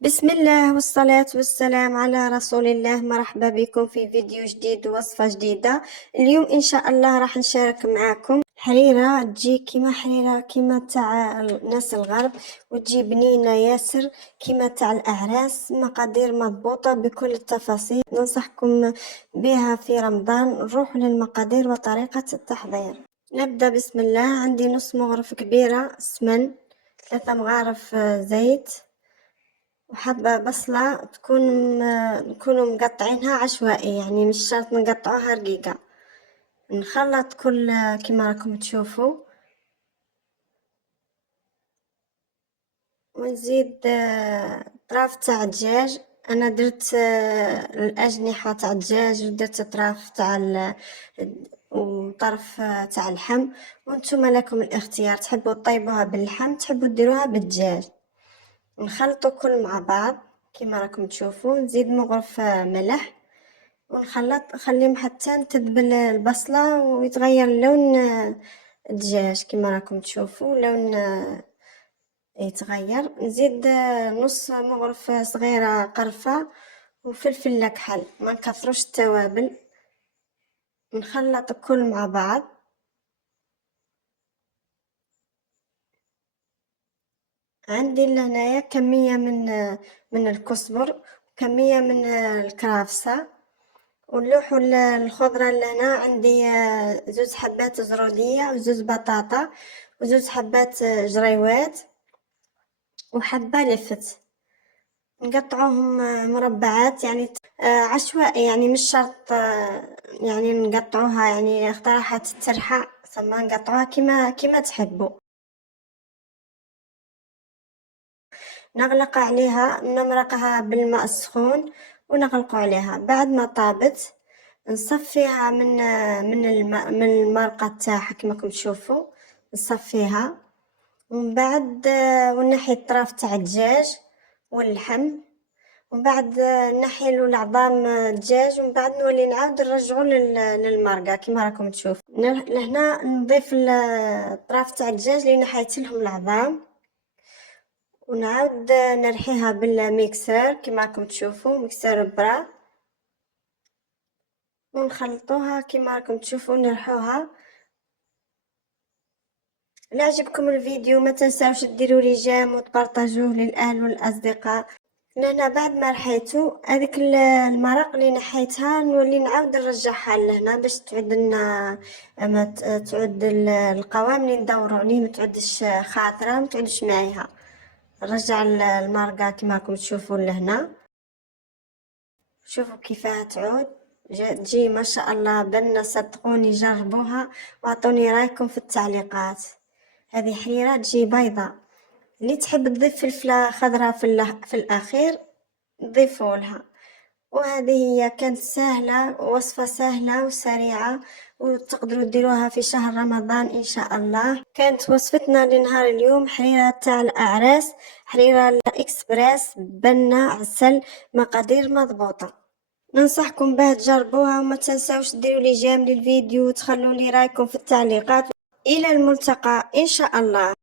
بسم الله والصلاة والسلام على رسول الله. مرحبا بكم في فيديو جديد ووصفة جديدة. اليوم إن شاء الله راح نشارك معاكم حريرة تجي كيما حريرة كيما تاع الناس الغرب، وتجي بنينة ياسر كيما تاع الأعراس، مقادير مضبوطة بكل التفاصيل ننصحكم بها في رمضان. نروح للمقادير وطريقة التحضير. نبدأ بسم الله. عندي نص مغرف كبيرة سمن، 3 مغارف زيت، وحابة بصلة نكونوا مقطعينها عشوائي، يعني مش شرط نقطعوها رقيقة. نخلط كل كما راكم تشوفوا، ونزيد طراف تاع دجاج. انا درت الاجنحة تاع الدجاج، ودرت طراف تاع وطرف تاع اللحم، وانتم لكم الاختيار، تحبوا تطيبوها باللحم تحبوا ديروها بالدجاج. نخلطوا كل مع بعض كما راكم تشوفوا. نزيد مغرف ملح ونخلط، نخليهم حتى تذبل البصلة ويتغير لون الدجاج كما راكم تشوفوا، لون يتغير. نزيد نص مغرف صغيرة قرفة وفلفل كحل، ما نكثروش التوابل. نخلط الكل مع بعض. عندي لهنايا كمية من الكزبر، وكمية من الكرافسة، ونلوحو الخضرة. لهنا عندي 2 حبات زرودية، و2 بطاطا، و2 حبات جريوات، وحبة لفت. نقطعوهم مربعات، يعني عشوائي، يعني مش شرط يعني نقطعوها، يعني اقتراحات الترحة، ثم نقطعوها كما تحبوا. نغلق عليها، نمرقها بالماء السخون ونغلق عليها. بعد ما طابت نصفيها من الماء، من المرقة تاعها كما راكم تشوفوا. نصفيها، ومن بعد ونحي الطراف تاع الدجاج واللحم، ومن بعد نحيلو العظام الدجاج، ومن بعد نولي نعاود نرجعو للمرقة كما راكم تشوفوا. لهنا نضيف الطراف تاع الدجاج اللي نحيت لهم العظام، ونعاود نرحيها بالميكسر كما راكم تشوفوا، ميكسر برا، ونخلطوها كما راكم تشوفوا، نرحوها. لا عجبكم الفيديو ما تنساوش ديروا لي جيم وتبارطاجوه للاهل والاصدقاء. لهنا بعد ما رحيتو هذيك المرق اللي نحيتها، نولي نعاود نرجعها لهنا باش تعود لنا، ما تعود القوام اللي ندورو عليه، ما تعودش خاطره، ما تعودش مايعه. نرجع المرقه كما راكم تشوفوا لهنا. شوفوا كيفاه تعود، تجي ما شاء الله بنة. صدقوني جربوها واعطوني رايكم في التعليقات. هذه حريرة تجي بيضة. اللي تحب تضيف فلفلة خضراء في الأخير ضيفوا لها. وهذه هي كانت سهلة، وصفة سهلة وسريعة، وتقدروا ديروها في شهر رمضان إن شاء الله. كانت وصفتنا لنهار اليوم حريرة تاع الأعراس، حريرة الإكسبريس، بنة عسل، مقادير مضبوطة. ننصحكم بها تجربوها، وما تنساوش ديروا لي جيم للفيديو وتخلوا لي رايكم في التعليقات. إلى الملتقى إن شاء الله.